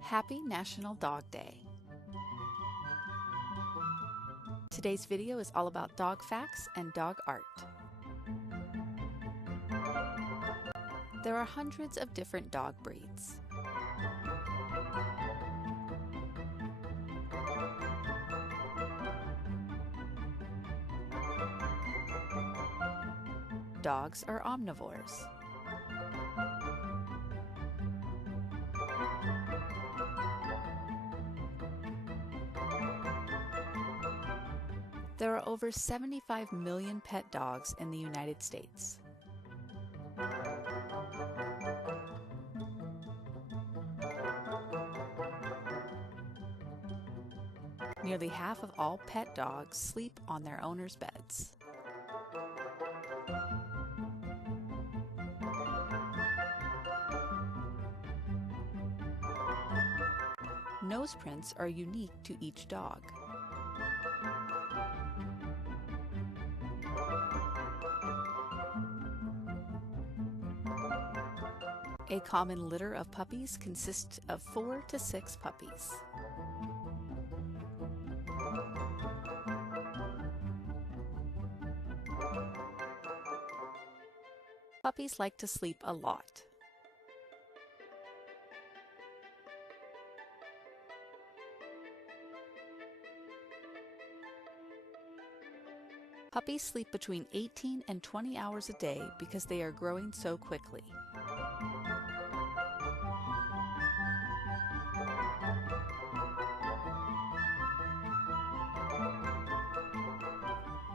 Happy National Dog Day! Today's video is all about dog facts and dog art. There are hundreds of different dog breeds. Dogs are omnivores. There are over 75 million pet dogs in the United States. Nearly half of all pet dogs sleep on their owners' beds. Nose prints are unique to each dog. A common litter of puppies consists of 4 to 6 puppies. Puppies like to sleep a lot. Puppies sleep between 18 and 20 hours a day because they are growing so quickly.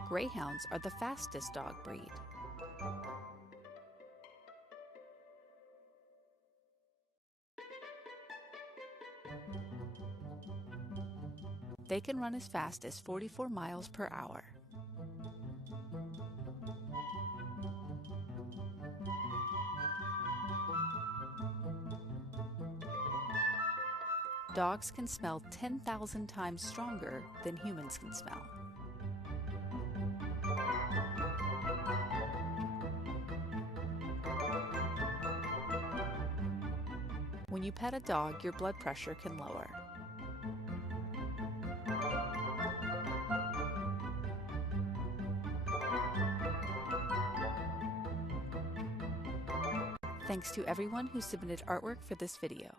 Greyhounds are the fastest dog breed. They can run as fast as 44 miles per hour. Dogs can smell 10,000 times stronger than humans can smell. When you pet a dog, your blood pressure can lower. Thanks to everyone who submitted artwork for this video.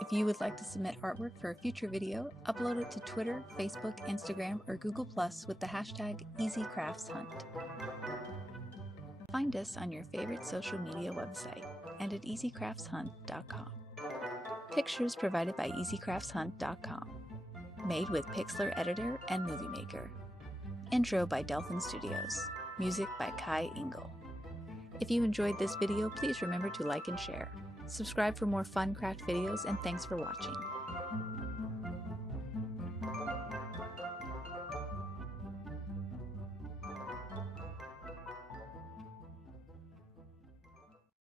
If you would like to submit artwork for a future video, upload it to Twitter, Facebook, Instagram, or Google+ with the hashtag EasyCraftsHunt. Find us on your favorite social media website and at easycraftshunt.com. Pictures provided by easycraftshunt.com. Made with Pixlr Editor and Movie Maker. Intro by Delphin Studios. Music by Kai Engel. If you enjoyed this video, please remember to like and share. Subscribe for more fun craft videos, and thanks for watching.